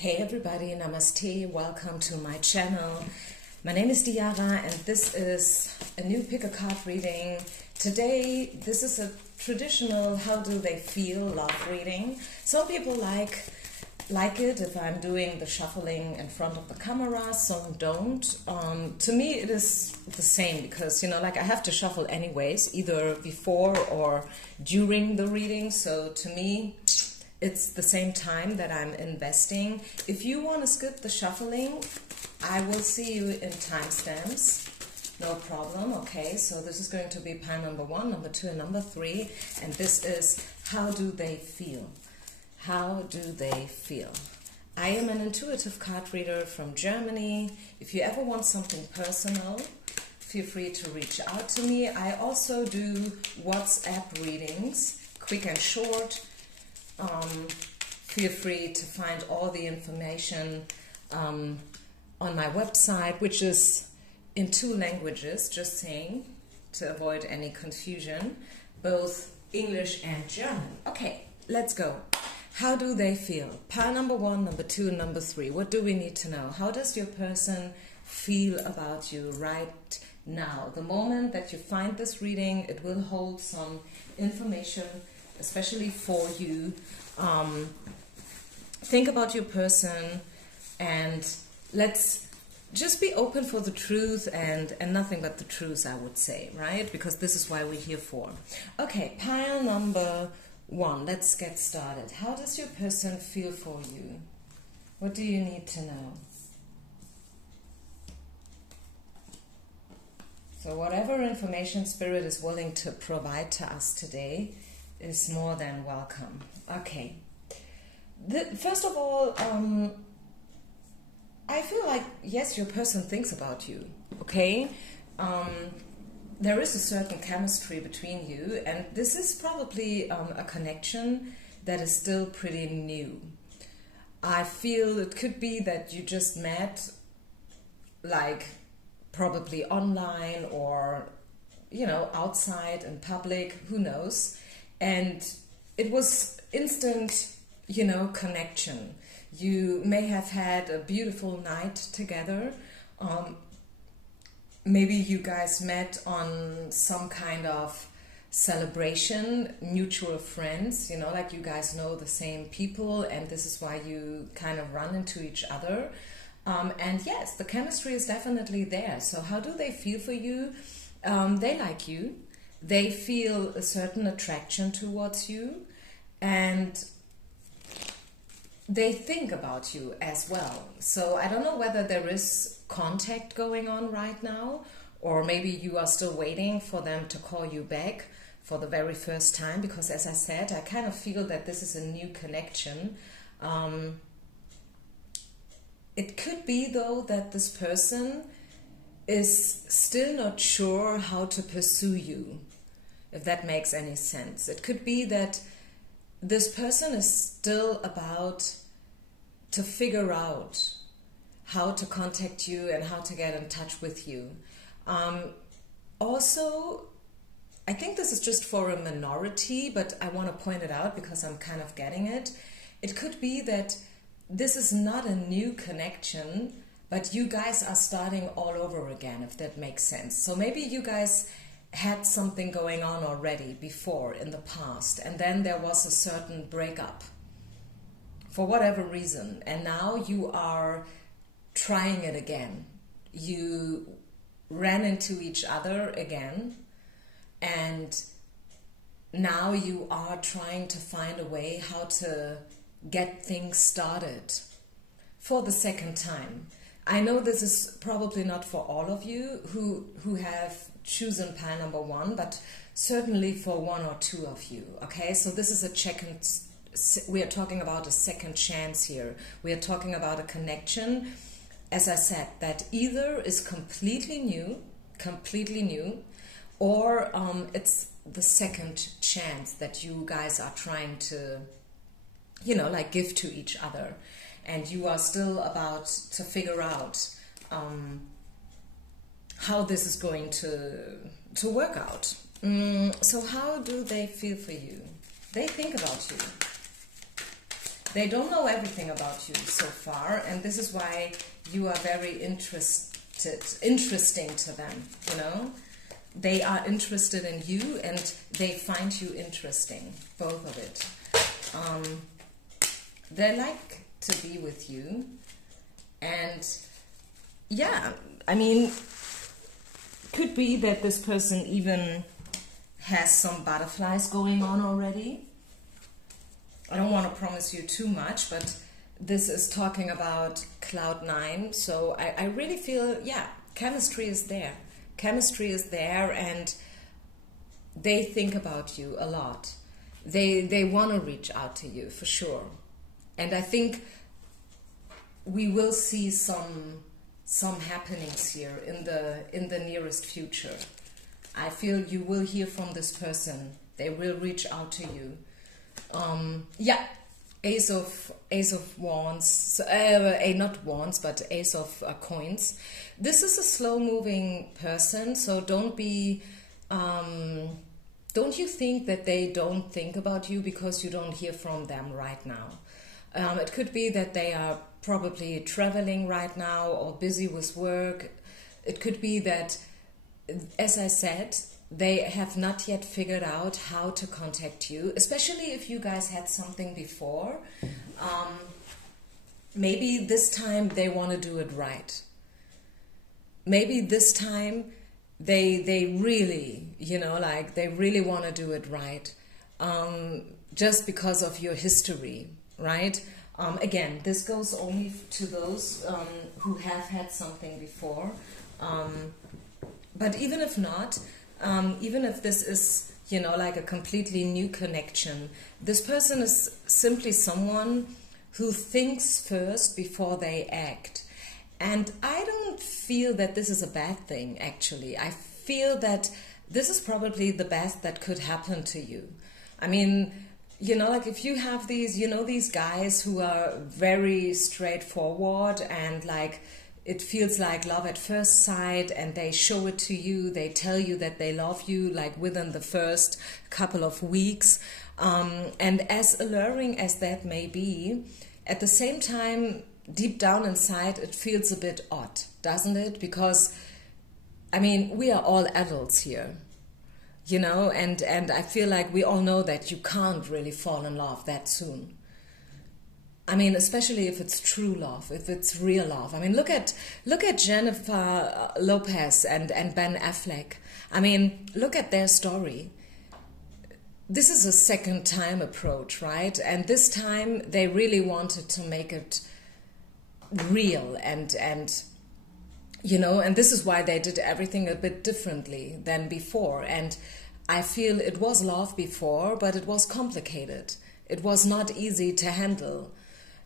Hey everybody, namaste, welcome to my channel. My name is Diara and this is a new pick a card reading. Today this is a traditional how do they feel love reading. Some people like it if I'm doing the shuffling in front of the camera, some don't. To me it is the same because like I have to shuffle anyways, either before or during the reading, so to me it's the same time that I'm investing. If you want to skip the shuffling, I will see you in timestamps. No problem. Okay, so this is going to be pile number 1, number 2, and number 3. And this is how do they feel? How do they feel? I am an intuitive card reader from Germany. If you ever want something personal, feel free to reach out to me. I also do WhatsApp readings, quick and short. Feel free to find all the information on my website, which is in 2 languages, just saying, to avoid any confusion, both English and German. Okay, let's go. How do they feel? Pile number 1, number 2, and number 3. What do we need to know? How does your person feel about you right now? The moment that you find this reading, it will hold some information, especially for you. Think about your person and let's just be open for the truth and nothing but the truth, I would say, right? Because this is why we're here for. Okay, pile number 1. Let's get started. How does your person feel for you? What do you need to know? So whatever information Spirit is willing to provide to us today is more than welcome. Okay. First of all, I feel like, yes, your person thinks about you, okay? There is a certain chemistry between you, and this is probably a connection that is still pretty new. I feel it could be that you just met, like, probably online or, outside in public, who knows? And it was instant, connection. You may have had a beautiful night together. Maybe you guys met on some kind of celebration, mutual friends, like you guys know the same people and this is why you kind of run into each other. And yes, the chemistry is definitely there. So how do they feel for you? They like you. They feel a certain attraction towards you and they think about you as well. So I don't know whether there is contact going on right now, or maybe you are still waiting for them to call you back for the very first time, because as I said, I kind of feel that this is a new connection. It could be though that this person is still not sure how to pursue you, if that makes any sense. It could be that this person is still about to figure out how to contact you and how to get in touch with you. Also, I think this is just for a minority, but I want to point it out because I'm kind of getting it. It could be that this is not a new connection, but you guys are starting all over again, if that makes sense. So maybe you guys had something going on already before in the past, and then there was a certain breakup for whatever reason, and now you are trying it again. You ran into each other again, and now you are trying to find a way how to get things started for the second time. I know this is probably not for all of you who have chosen pile number 1, but certainly for 1 or 2 of you. Okay, so this is we are talking about a second chance here. We are talking about a connection, as I said, that either is completely new, or it's the second chance that you guys are trying to, give to each other. And you are still about to figure out how this is going to work out. So how do they feel for you? They think about you. They don't know everything about you so far, and this is why you are very interesting to them, you know? They are interested in you, and they find you interesting, both of it. They like to be with you, and yeah, I mean, could be that this person even has some butterflies going on already. I don't want to promise you too much, but this is talking about cloud 9, so I really feel, yeah, chemistry is there. Chemistry is there, and they think about you a lot. They want to reach out to you, for sure. And I think we will see some happenings here in the nearest future. I feel you will hear from this person. They will reach out to you. Yeah, Ace of Wands, not Wands, but Ace of Coins. This is a slow-moving person, so don't be. Don't you think that they don't think about you because you don't hear from them right now? It could be that they are probably traveling right now or busy with work. It could be that, as I said, they have not yet figured out how to contact you, especially if you guys had something before. Maybe this time they want to do it right. Maybe this time they really, you know, like they really want to do it right, just because of your history, right? Again, this goes only to those who have had something before. But even if not, even if this is, you know, like a completely new connection, this person is simply someone who thinks first before they act. And I don't feel that this is a bad thing, actually. I feel that this is probably the best that could happen to you. I mean, you know, like if you have these, you know, these guys who are very straightforward and like it feels like love at first sight, and they show it to you, they tell you that they love you like within the first couple of weeks. And as alluring as that may be, at the same time, deep down inside, it feels a bit odd, doesn't it? Because, I mean, we are all adults here, you know, and I feel like we all know that you can't really fall in love that soon. I mean, especially if it's true love, if it's real love. I mean, look at Jennifer Lopez and Ben Affleck. I mean, look at their story. This is a second time approach, right? And this time they really wanted to make it real and you know, and this is why they did everything a bit differently than before. And I feel it was love before, but it was complicated. It was not easy to handle.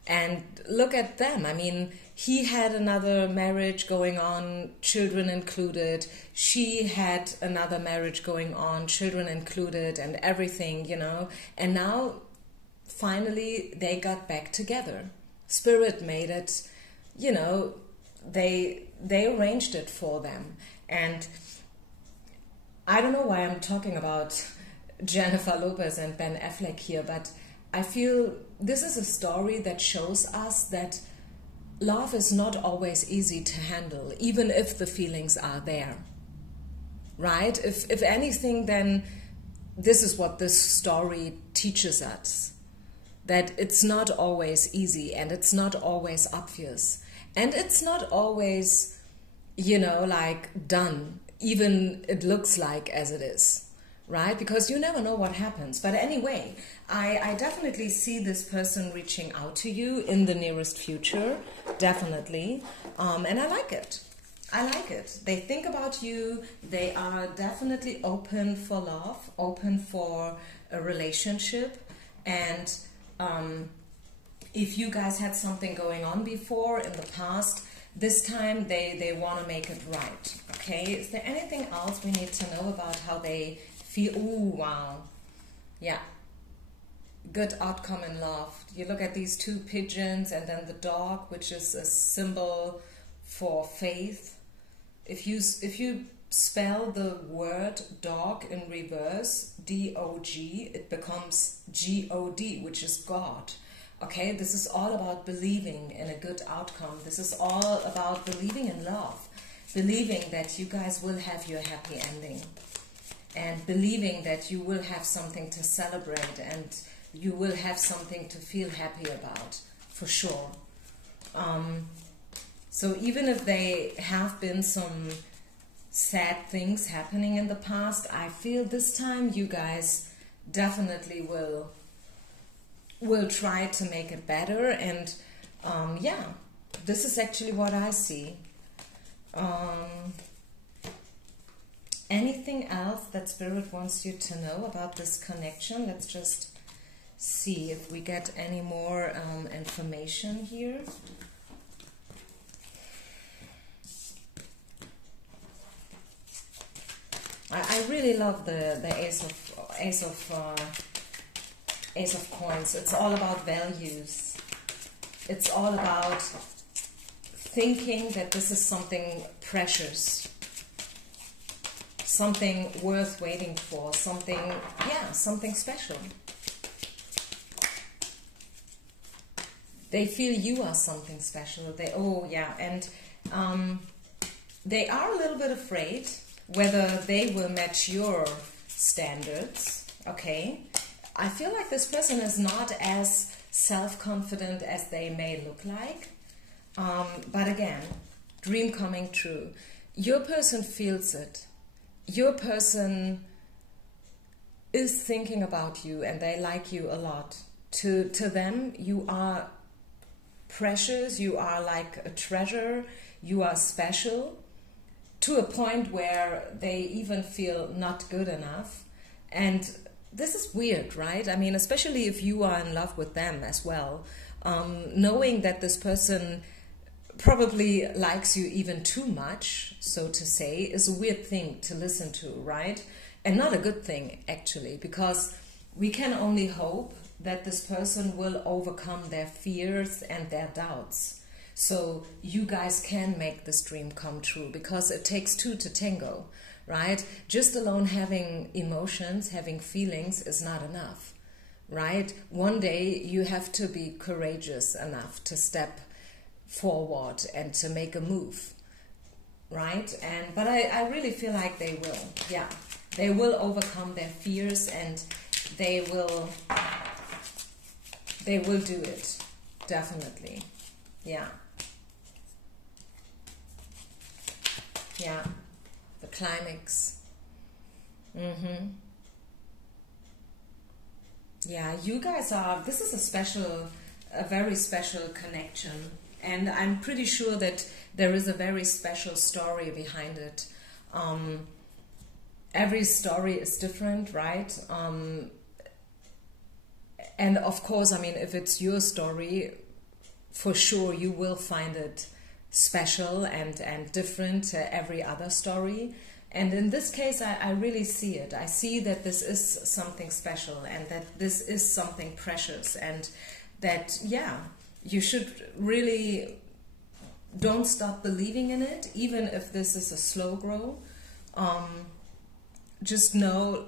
And look at them. I mean, he had another marriage going on, children included. She had another marriage going on, children included, and everything, you know. And now, finally, they got back together. Spirit made it, you know, they arranged it for them. And I don't know why I'm talking about Jennifer Lopez and Ben Affleck here, but I feel this is a story that shows us that love is not always easy to handle, even if the feelings are there, right? If anything, then this is what this story teaches us, that it's not always easy, and it's not always obvious, and it's not always, you know, like done, even it looks like as it is. Right? Because you never know what happens. But anyway, I definitely see this person reaching out to you in the nearest future. Definitely. And I like it. I like it. They think about you. They are definitely open for love, open for a relationship. And if you guys had something going on before in the past, this time they want to make it right. Okay? Is there anything else we need to know about how they feel? Ooh, wow. Yeah. Good outcome in love. You look at these two pigeons and then the dog, which is a symbol for faith. If you spell the word dog in reverse, D-O-G, it becomes G-O-D, which is God. Okay, this is all about believing in a good outcome. This is all about believing in love, believing that you guys will have your happy ending, and believing that you will have something to celebrate and you will have something to feel happy about, for sure. So even if they have been some sad things happening in the past, I feel this time you guys definitely will try to make it better. And yeah, this is actually what I see. Anything else that Spirit wants you to know about this connection? Let's just see if we get any more information here. I really love the Ace of Coins. It's all about values. It's all about thinking that this is something precious, something worth waiting for, something, yeah, something special. They feel you are something special. And they are a little bit afraid whether they will match your standards, okay? I feel like this person is not as self-confident as they may look like. But again, dream coming true. Your person feels it. Your person is thinking about you and they like you a lot. To them, you are precious, you are like a treasure, you are special, to a point where they even feel not good enough. And this is weird, right? I mean, especially if you are in love with them as well. Knowing that this person probably likes you even too much, so to say, is a weird thing to listen to, right? And not a good thing, actually, because we can only hope that this person will overcome their fears and their doubts. So you guys can make this dream come true, because it takes two to tango, right? Just alone having emotions, having feelings is not enough, right? One day you have to be courageous enough to step forward and to make a move, right? But I really feel like they will. Yeah, they will overcome their fears and they will do it, definitely. Yeah. Yeah, the climax. Yeah, you guys are, this is a very special connection. And I'm pretty sure that there is a very special story behind it. Every story is different, right? And of course, I mean, if it's your story, for sure you will find it special and different to every other story. And in this case, I really see it. I see that this is something special and that this is something precious, and that, yeah, you should really don't stop believing in it, even if this is a slow grow. Just know,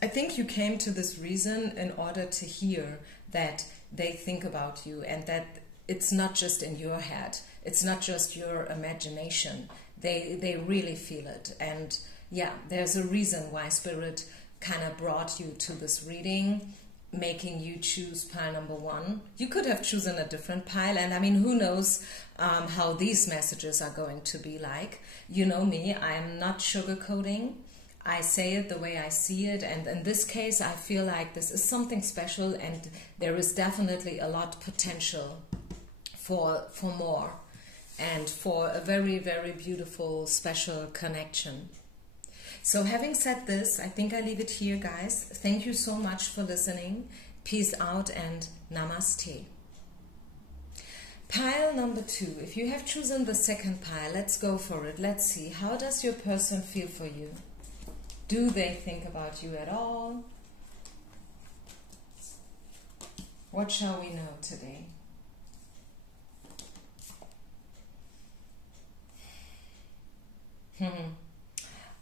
I think you came to this reason in order to hear that they think about you and that it's not just in your head. It's not just your imagination. They really feel it. And yeah, there's a reason why Spirit kind of brought you to this reading, making you choose pile number 1. You could have chosen a different pile, and I mean, who knows how these messages are going to be like. You know me, I'm not sugarcoating. I say it the way I see it, and in this case I feel like this is something special, and there is definitely a lot potential for more, and for a very, very beautiful, special connection. So having said this, I think I leave it here, guys. Thank you so much for listening. Peace out and namaste. Pile number 2. If you have chosen the second pile, let's go for it. Let's see. How does your person feel for you? Do they think about you at all? What shall we know today?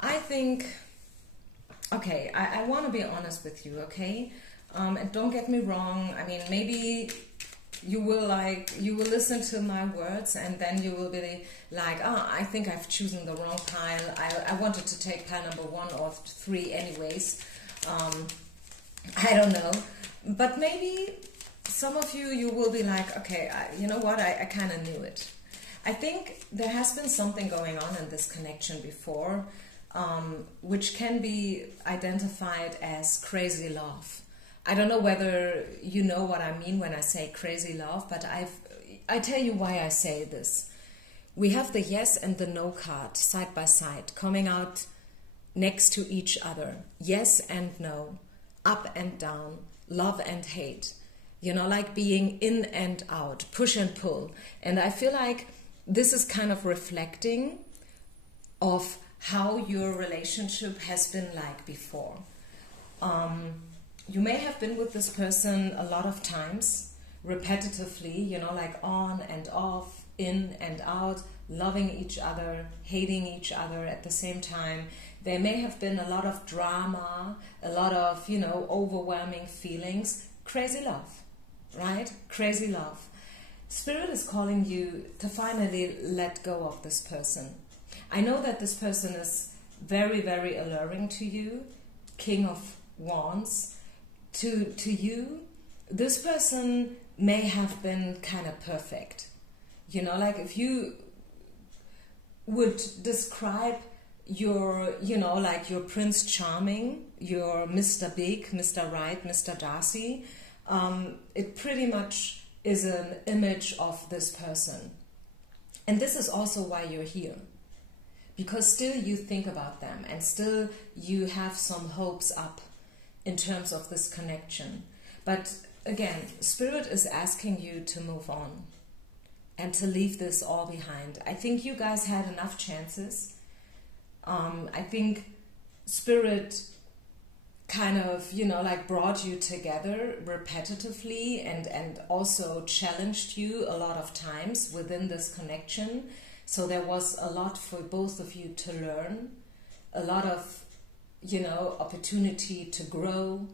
I think, okay, I want to be honest with you, okay? And don't get me wrong, I mean, maybe you will listen to my words, and then you will be like, oh, I think I've chosen the wrong pile. I wanted to take pile number 1 or 3 anyways. I don't know. But maybe some of you will be like, okay, you know what, I kind of knew it. I think there has been something going on in this connection before, which can be identified as crazy love. I don't know whether you know what I mean when I say crazy love, but I tell you why I say this. We have the yes and the no card side by side coming out next to each other. Yes and no, up and down, love and hate. You know, like being in and out, push and pull. And I feel like this is kind of reflecting of how your relationship has been like before. You may have been with this person a lot of times, repetitively, you know, like on and off, in and out, loving each other, hating each other at the same time. There may have been a lot of drama, a lot of, you know, overwhelming feelings. Crazy love, right? Crazy love. Spirit is calling you to finally let go of this person. I know that this person is very, very alluring to you, King of Wands. To you, this person may have been kind of perfect. You know, like if you would describe your, you know, like your Prince Charming, your Mr. Big, Mr. Right, Mr. Darcy, it pretty much is an image of this person. And this is also why you're here. Because still you think about them and still you have some hopes up in terms of this connection. But again, Spirit is asking you to move on and to leave this all behind. I think you guys had enough chances. I think Spirit kind of, you know, like brought you together repetitively and also challenged you a lot of times within this connection. So there was a lot for both of you to learn, a lot of, you know, opportunity to grow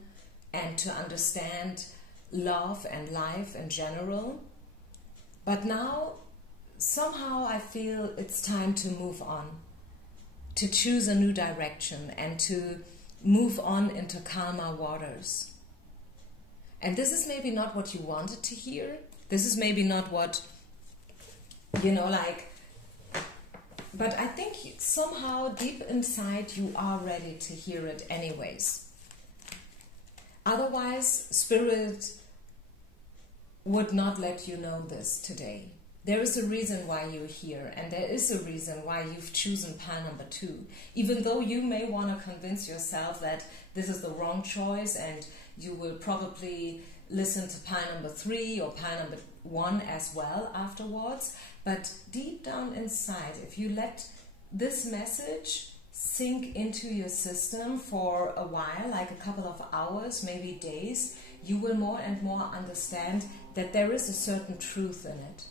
and to understand love and life in general. But now, somehow I feel it's time to move on, to choose a new direction and to move on into calmer waters. And this is maybe not what you wanted to hear. This is maybe not what, you know, like, but I think somehow deep inside you are ready to hear it anyways. Otherwise, Spirit would not let you know this today. There is a reason why you're here, and there is a reason why you've chosen pile number 2. Even though you may want to convince yourself that this is the wrong choice and you will probably listen to pile number 3 or pile number 1 as well afterwards. But deep down inside, if you let this message sink into your system for a while, like a couple of hours, maybe days, you will more and more understand that there is a certain truth in it.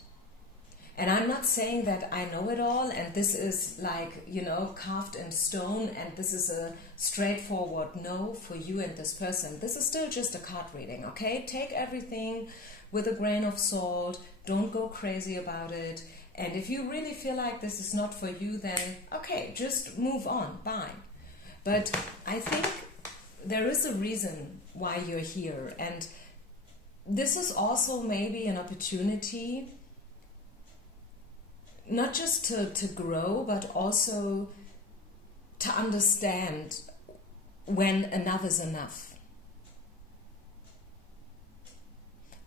And I'm not saying that I know it all and this is like, you know, carved in stone and this is a straightforward no for you and this person. This is still just a card reading, okay? Take everything with a grain of salt. Don't go crazy about it. And if you really feel like this is not for you, then okay, just move on, bye. But I think there is a reason why you're here. And this is also maybe an opportunity not just to grow, but also to understand when enough is enough.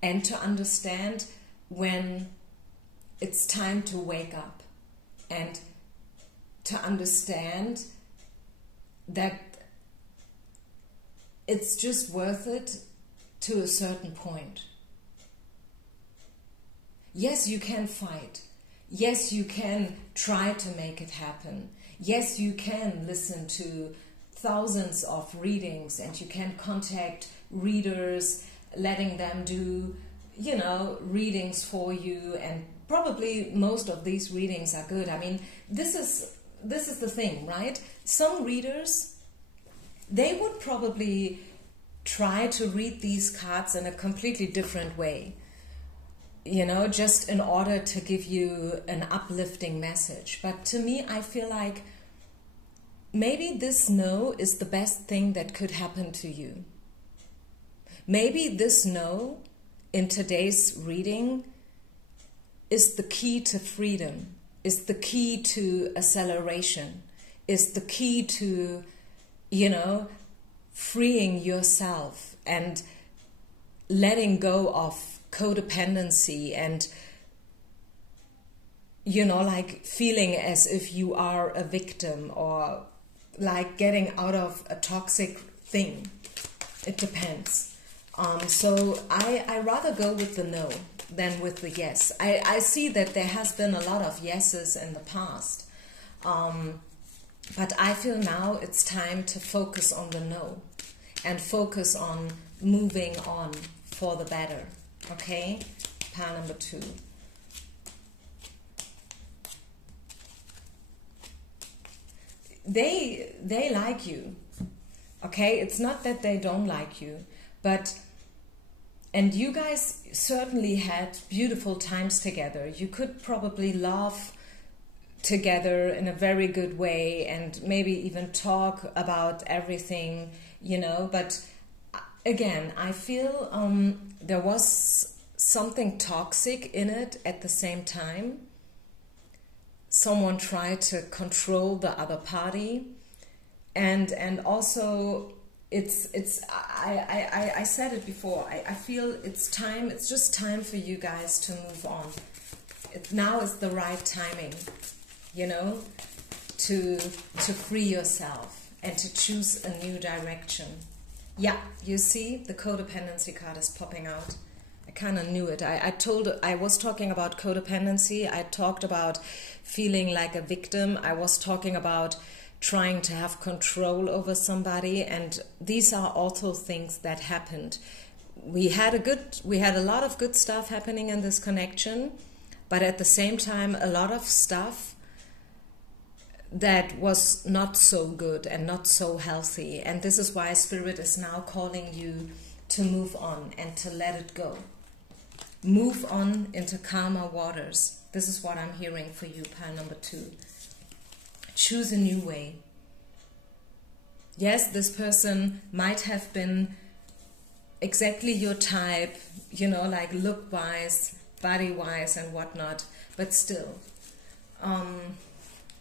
And to understand when it's time to wake up. And to understand that it's just worth it to a certain point. Yes, you can fight. Yes, you can try to make it happen. Yes, you can listen to thousands of readings and you can contact readers, letting them do, you know, readings for you, and probably most of these readings are good. I mean, this is the thing, right? Some readers, they would probably try to read these cards in a completely different way. you know, just in order to give you an uplifting message. But to me, I feel like maybe this no is the best thing that could happen to you. Maybe this no in today's reading is the key to freedom, is the key to acceleration, is the key to, you know, freeing yourself and letting go of codependency and, you know, like feeling as if you are a victim or like getting out of a toxic thing. It depends. So I rather go with the no than with the yes. I see that there has been a lot of yeses in the past. But I feel now it's time to focus on the no and focus on moving on for the better. Okay? Pile number 2. They like you. Okay? It's not that they don't like you, but and you guys certainly had beautiful times together. You could probably laugh together in a very good way and maybe even talk about everything, you know. But again, I feel there was something toxic in it at the same time. Someone tried to control the other party, and also I said it before, I feel it's time, it's just time for you guys to move on. Now is the right timing, you know, to free yourself and to choose a new direction. Yeah, you see, the codependency card is popping out. I kind of knew it. I was talking about codependency. I talked about feeling like a victim. I was talking about trying to have control over somebody, and these are also things that happened. We had a lot of good stuff happening in this connection, but at the same time a lot of stuff that was not so good and not so healthy. And this is why Spirit is now calling you to move on and to let it go. Move on into calmer waters. This is what I'm hearing for you, pile number 2. Choose a new way. Yes, this person might have been exactly your type, you know, like look-wise, body-wise and whatnot, but still,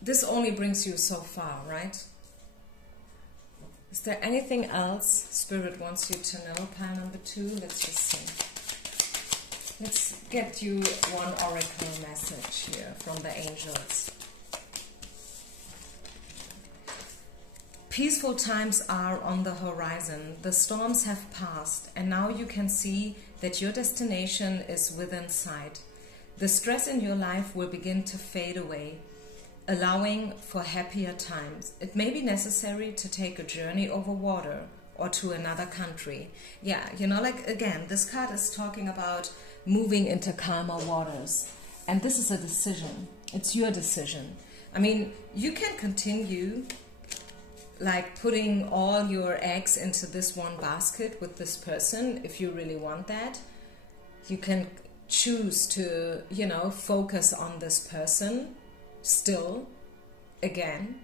this only brings you so far, right? Is there anything else Spirit wants you to know, pile number 2? Let's just see. Let's get you one oracle message here from the angels. Peaceful times are on the horizon. The storms have passed, and now you can see that your destination is within sight. The stress in your life will begin to fade away, allowing for happier times. It may be necessary to take a journey over water or to another country. Yeah, you know, like again, this card is talking about moving into calmer waters. And this is a decision. It's your decision. I mean, you can continue like putting all your eggs into this one basket with this person if you really want that. You can choose to, you know, focus on this person still, again.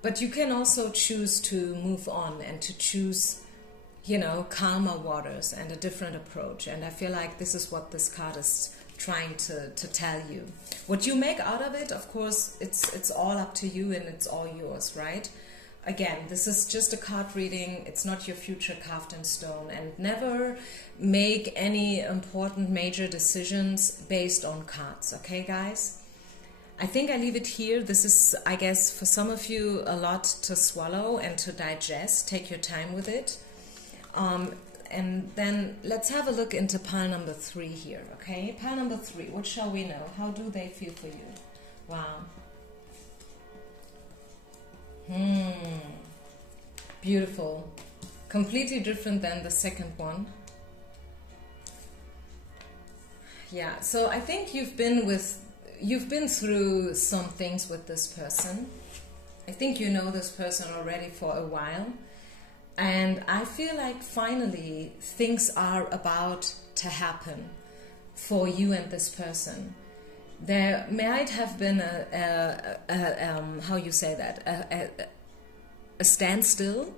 But you can also choose to move on and to choose, you know, calmer waters and a different approach. And I feel like this is what this card is trying to tell you. What you make out of it, of course, it's all up to you and it's all yours, right? Again, this is just a card reading. It's not your future carved in stone. And never make any important major decisions based on cards, okay, guys? I think I leave it here. This is, I guess, for some of you, a lot to swallow and to digest. Take your time with it. And then let's have a look into pile number 3 here, okay? Pile number 3, what shall we know? How do they feel for you? Wow. Beautiful. Completely different than the second one. Yeah, so I think you've been through some things with this person. I think you know this person already for a while. And I feel like finally things are about to happen. for you and this person. There might have been how you say that, a standstill.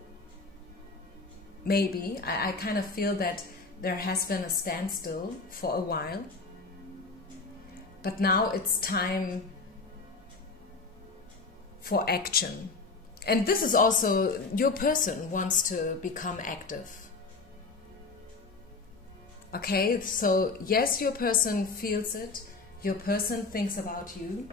Maybe. I kind of feel that there has been a standstill for a while. But now it's time for action. And this is also, your person wants to become active. Okay, so yes, your person feels it. Your person thinks about you.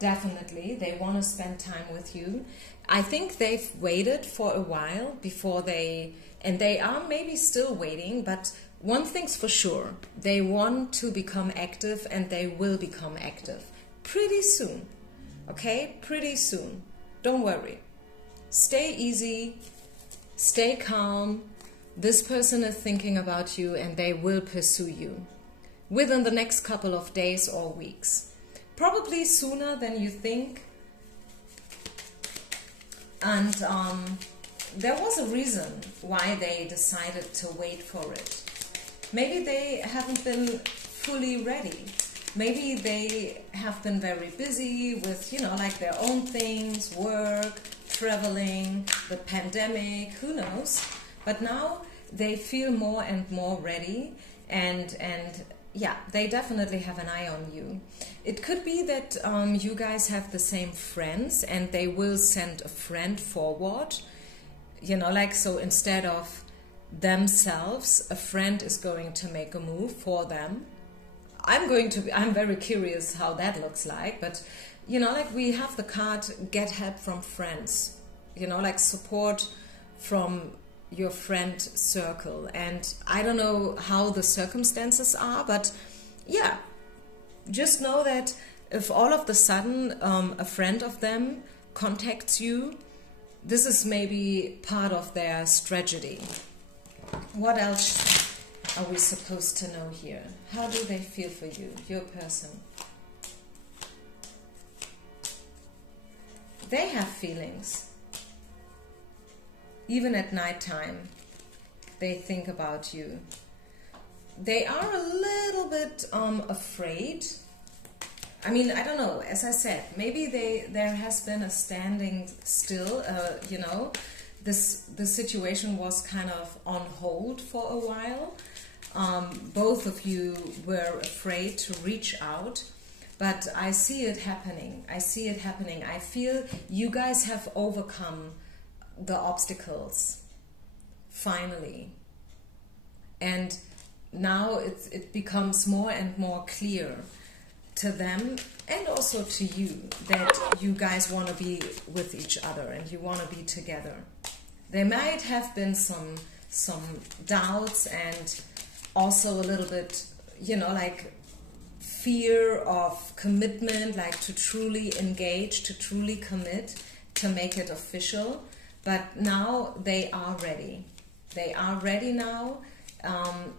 Definitely, they want to spend time with you. I think they've waited for a while before and they are maybe still waiting, but one thing's for sure, they want to become active, and they will become active pretty soon. Okay, pretty soon. Don't worry. Stay easy, stay calm. This person is thinking about you, and they will pursue you within the next couple of days or weeks. Probably sooner than you think. And there was a reason why they decided to wait for it. Maybe they haven't been fully ready. Maybe they have been very busy with, like their own things, work, traveling, the pandemic, who knows. But now they feel more and more ready, and yeah, they definitely have an eye on you. It could be that you guys have the same friends, and they will send a friend forward. So instead of themselves, a friend is going to make a move for them. I'm very curious how that looks like, but we have the card get help from friends, support from your friend circle. And I don't know how the circumstances are, but yeah, just know that if all of the sudden a friend of them contacts you, this is maybe part of their strategy. What else are we supposed to know here? How do they feel for you, your person? They have feelings. Even at nighttime, they think about you. They are a little bit afraid. I mean, I don't know. As I said, maybe there has been a standing still. The situation was kind of on hold for a while. Both of you were afraid to reach out, but I see it happening. I feel you guys have overcome the obstacles, finally. And now it becomes more and more clear to them and also to you that you guys want to be with each other and you want to be together. There might have been some doubts and also a little bit, fear of commitment, like to truly engage, to truly commit, to make it official. But now they are ready. They are ready now.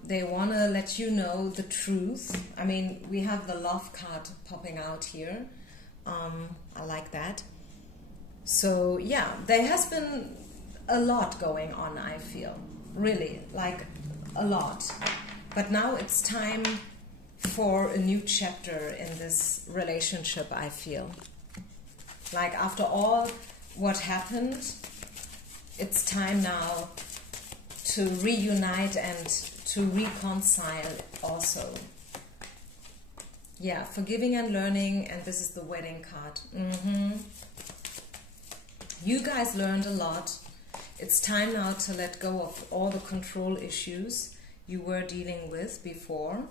They want to let you know the truth. I mean, we have the love card popping out here. I like that. So yeah, there has been a lot going on, I feel. Really, like a lot. But now it's time for a new chapter in this relationship, I feel. Like after all what happened, it's time now to reunite and to reconcile also. Yeah, forgiving and learning, and this is the wedding card. You guys learned a lot. It's time now to let go of all the control issues you were dealing with before.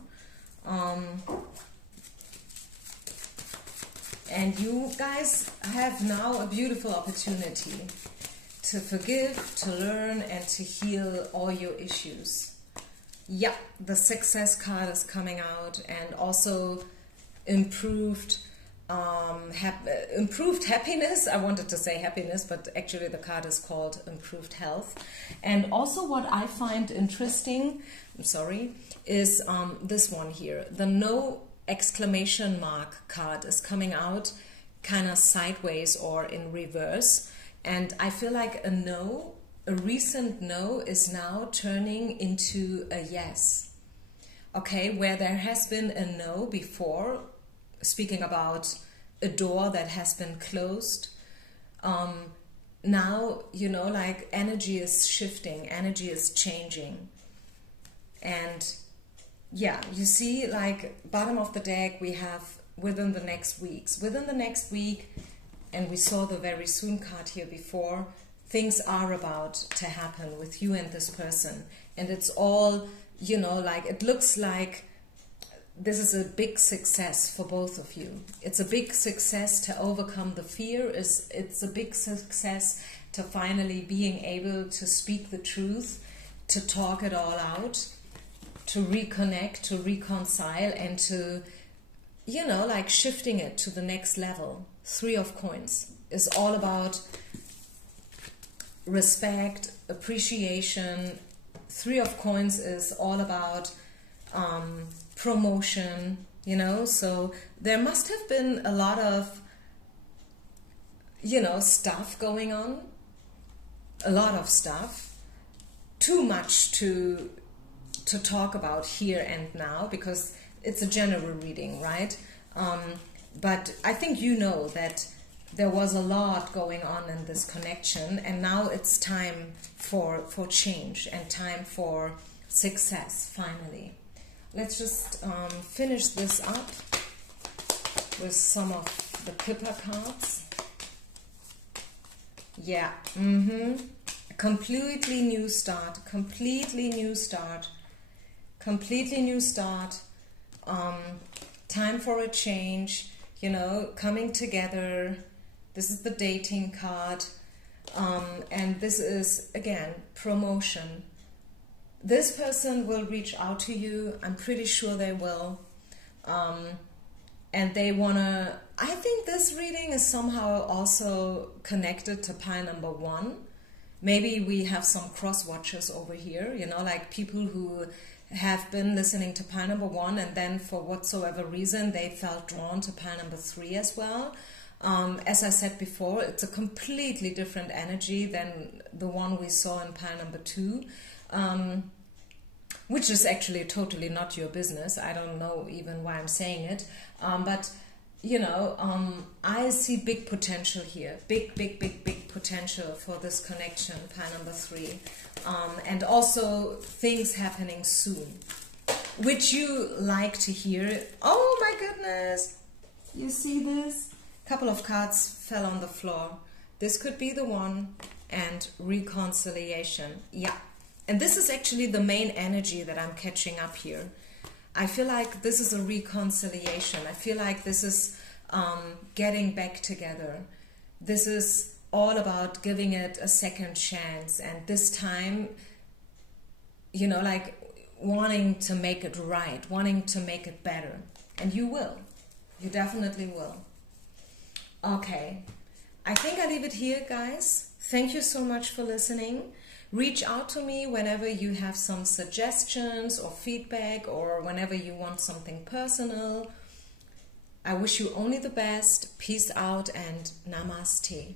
And you guys have now a beautiful opportunity to forgive, to learn, and to heal all your issues. Yeah, the success card is coming out, and also improved happiness. I wanted to say happiness, but actually the card is called improved health. And also what I find interesting, is this one here. The no exclamation mark card is coming out kind of sideways or in reverse. And I feel like a recent no is now turning into a yes. okay, where there has been a no before, speaking about a door that has been closed, now, you know, like energy is shifting, energy is changing. And yeah, you see, like bottom of the deck, we have within the next weeks. Within the next week, and we saw the very soon card here before, things are about to happen with you and this person. And it's all, you know, like it looks like this is a big success for both of you. It's a big success to overcome the fear. It's a big success to finally being able to speak the truth, to talk it all out, to reconnect, to reconcile, and to, you know, like shifting it to the next level. 3 of Coins is all about respect, appreciation. 3 of Coins is all about promotion, you know. So there must have been a lot of, you know, stuff going on, a lot of stuff, too much to talk about here and now, because it's a general reading, right? But I think you know that there was a lot going on in this connection, and now it's time for change and time for success, finally. Let's just finish this up with some of the Pippa cards. Yeah, completely new start, completely new start, completely new start. Time for a change, you know, coming together. This is the dating card, and this is, again, promotion. This person will reach out to you. I'm pretty sure they will. And they want to... I think this reading is somehow also connected to pile number 1. Maybe we have some cross-watchers over here, you know, like people who have been listening to pile number 1, and then for whatsoever reason they felt drawn to pile number 3 as well. As I said before, it's a completely different energy than the one we saw in pile number 2, which is actually totally not your business. I don't know even why I'm saying it, but you know, I see big potential here, big potential for this connection, pile number 3, and also things happening soon, which you like to hear. Oh my goodness, you see this? Couple of cards fell on the floor. This could be the one. And reconciliation. Yeah. And this is actually the main energy that I'm catching up here. I feel like this is a reconciliation. I feel like this is getting back together. This is all about giving it a second chance. And this time, you know, like wanting to make it right, wanting to make it better. And you will. You definitely will. Okay, I think I leave it here, guys. Thank you so much for listening. Reach out to me whenever you have some suggestions or feedback, or whenever you want something personal. I wish you only the best. Peace out and namaste.